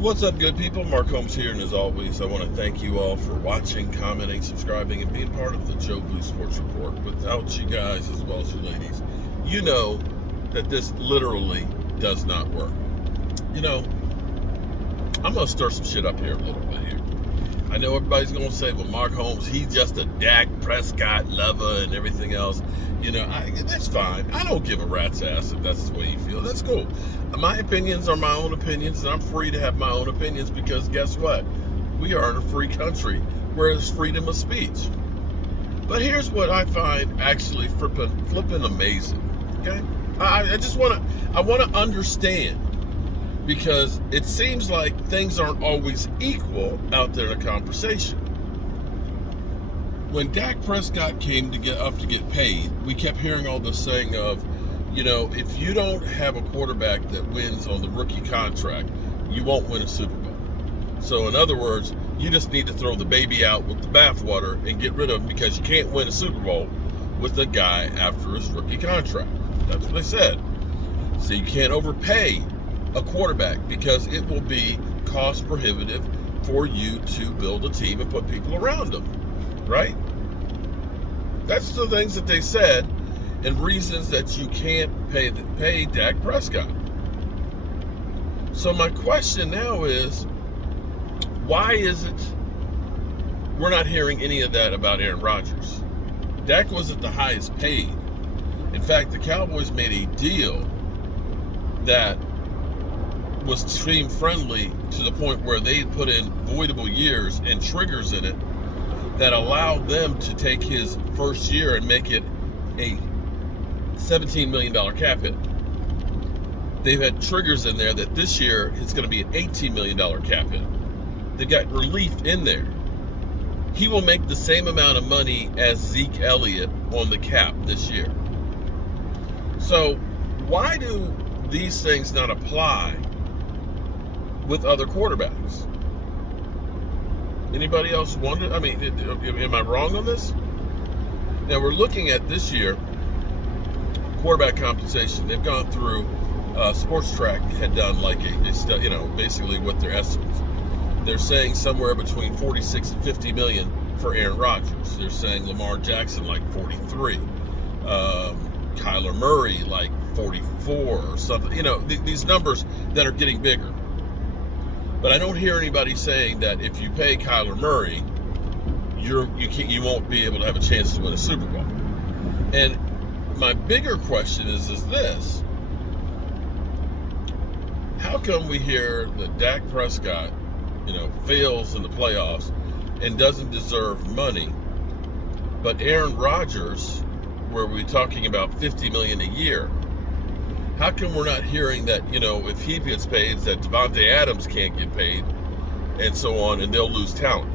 What's up, good people? Mark Holmes here, and as always, I want to thank you all for watching, commenting, subscribing, and being part of the Joe Blue Sports Report. Without you guys, as well as you ladies, you know that this literally does not work. You know, I'm going to stir some shit up here a little bit here. I know everybody's going to say, well, Mark Holmes, he's just a Dak Prescott lover and everything else. You know, that's fine. I don't give a rat's ass if that's the way you feel. That's cool. My opinions are my own opinions, and I'm free to have my own opinions because guess what? We are in a free country where there's freedom of speech. But here's what I find actually flipping amazing. Okay? I just want to understand, because it seems like things aren't always equal out there in a conversation. When Dak Prescott came to get paid, we kept hearing all this saying of, you know, if you don't have a quarterback that wins on the rookie contract, you won't win a Super Bowl. So in other words, you just need to throw the baby out with the bathwater and get rid of him because you can't win a Super Bowl with a guy after his rookie contract. That's what they said. So you can't overpay a quarterback because it will be cost prohibitive for you to build a team and put people around them, right? That's the things that they said and reasons that you can't pay Dak Prescott. So my question now is, why is it we're not hearing any of that about Aaron Rodgers? Dak wasn't the highest paid. In fact, the Cowboys made a deal that was team friendly to the point where they put in voidable years and triggers in it that allowed them to take his first year and make it a $17 million cap hit. They've had triggers in there that this year it's going to be an $18 million cap hit. They've got relief in there. He will make the same amount of money as Zeke Elliott on the cap this year. So why do these things not apply with other quarterbacks? Anybody else wonder? I mean, am I wrong on this? Now we're looking at this year quarterback compensation. They've gone through. Sports Track had done like basically what their estimates. They're saying somewhere between 46 and 50 million for Aaron Rodgers. They're saying Lamar Jackson like 43, Kyler Murray like 44 or something. You know, these numbers that are getting bigger. But I don't hear anybody saying that if you pay Kyler Murray, you won't be able to have a chance to win a Super Bowl. And my bigger question is this: how come we hear that Dak Prescott, fails in the playoffs and doesn't deserve money, but Aaron Rodgers, where we're talking about $50 million a year? How come we're not hearing that, if he gets paid, that Devontae Adams can't get paid, and so on, and they'll lose talent?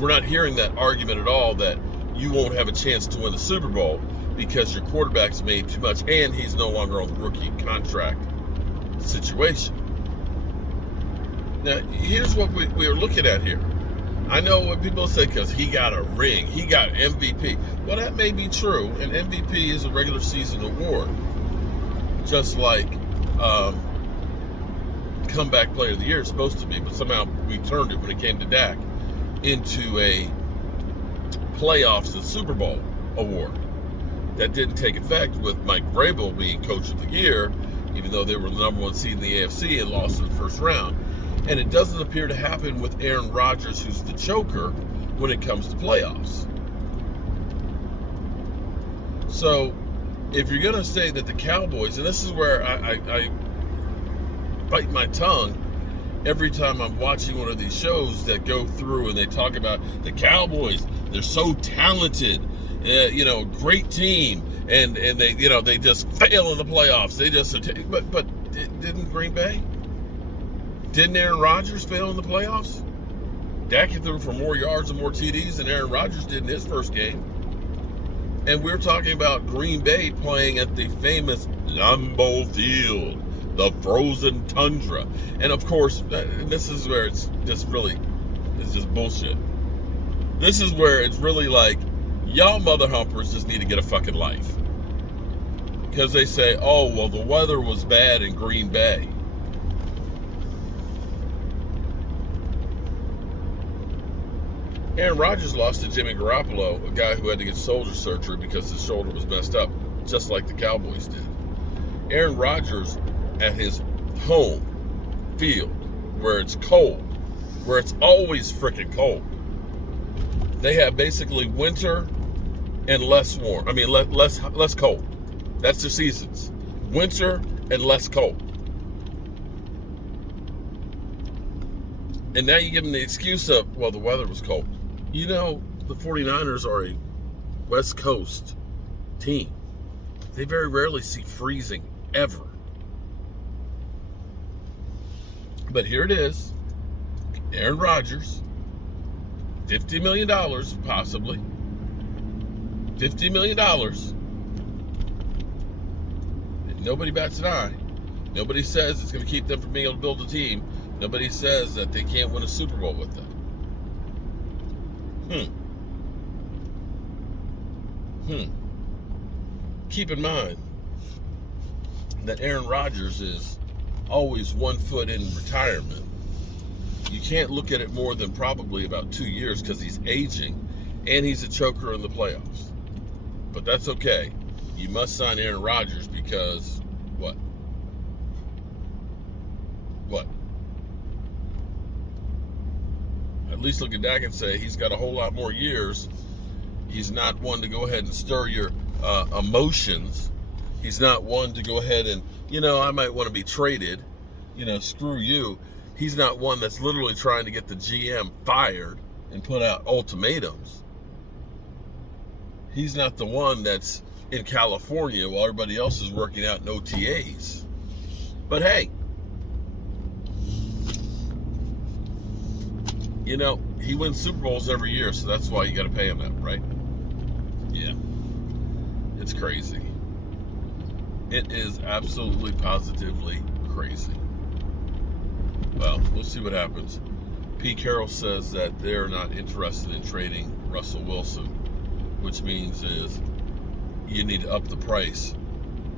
We're not hearing that argument at all, that you won't have a chance to win the Super Bowl because your quarterback's made too much and he's no longer on the rookie contract situation. Now, here's what we are looking at here. I know what people say because he got a ring, he got MVP. Well, that may be true, and MVP is a regular season award. Just like comeback player of the year is supposed to be, but somehow we turned it when it came to Dak into a playoffs and Super Bowl award. That didn't take effect with Mike Vrabel being coach of the year, even though they were the number one seed in the AFC and lost in the first round. And it doesn't appear to happen with Aaron Rodgers, who's the choker when it comes to playoffs. So if you're going to say that the Cowboys, and this is where I bite my tongue every time I'm watching one of these shows that go through and they talk about the Cowboys, they're so talented, great team, and they just fail in the playoffs. They just, but didn't Green Bay? Didn't Aaron Rodgers fail in the playoffs? Dak threw for more yards and more TDs than Aaron Rodgers did in his first game. And we're talking about Green Bay playing at the famous Lambeau Field, the frozen tundra. And of course, this is where it's just bullshit. This is where it's really like, y'all mother humpers just need to get a fucking life. Because they say, oh, well, the weather was bad in Green Bay. Aaron Rodgers lost to Jimmy Garoppolo, a guy who had to get shoulder surgery because his shoulder was messed up, just like the Cowboys did. Aaron Rodgers at his home field, where it's cold, where it's always freaking cold. They have basically winter and less warm. I mean, less cold. That's their seasons. Winter and less cold. And now you give them the excuse of, well, the weather was cold. You know, the 49ers are a West Coast team. They very rarely see freezing, ever. But here it is. Aaron Rodgers, $50 million, possibly. $50 million. And nobody bats an eye. Nobody says it's going to keep them from being able to build a team. Nobody says that they can't win a Super Bowl with them. Keep in mind that Aaron Rodgers is always 1 foot in retirement. You can't look at it more than probably about 2 years because he's aging and he's a choker in the playoffs. But that's okay. You must sign Aaron Rodgers because what? At least look at Dak and say he's got a whole lot more years. He's not one to go ahead and stir your emotions. He's not one to go ahead and, I might want to be traded. Screw you. He's not one that's literally trying to get the GM fired and put out ultimatums. He's not the one that's in California while everybody else is working out in OTAs. But hey, he wins Super Bowls every year, so that's why you got to pay him that, right? Yeah. It's crazy. It is absolutely, positively crazy. Well, we'll see what happens. Pete Carroll says that they're not interested in trading Russell Wilson, which means is you need to up the price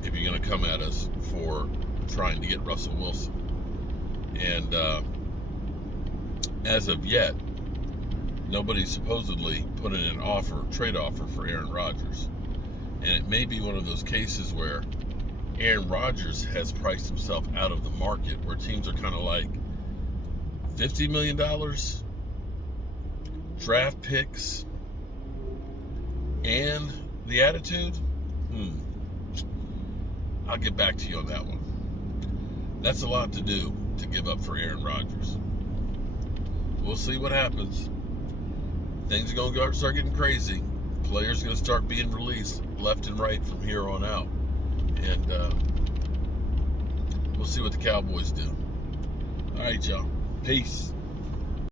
if you're going to come at us for trying to get Russell Wilson. And as of yet, nobody's supposedly put in an trade offer for Aaron Rodgers. And it may be one of those cases where Aaron Rodgers has priced himself out of the market, where teams are kind of like, $50 million, draft picks, and the attitude? I'll get back to you on that one. That's a lot to do to give up for Aaron Rodgers. We'll see what happens. Things are going to start getting crazy. Players are going to start being released left and right from here on out. And we'll see what the Cowboys do. All right, y'all. Peace.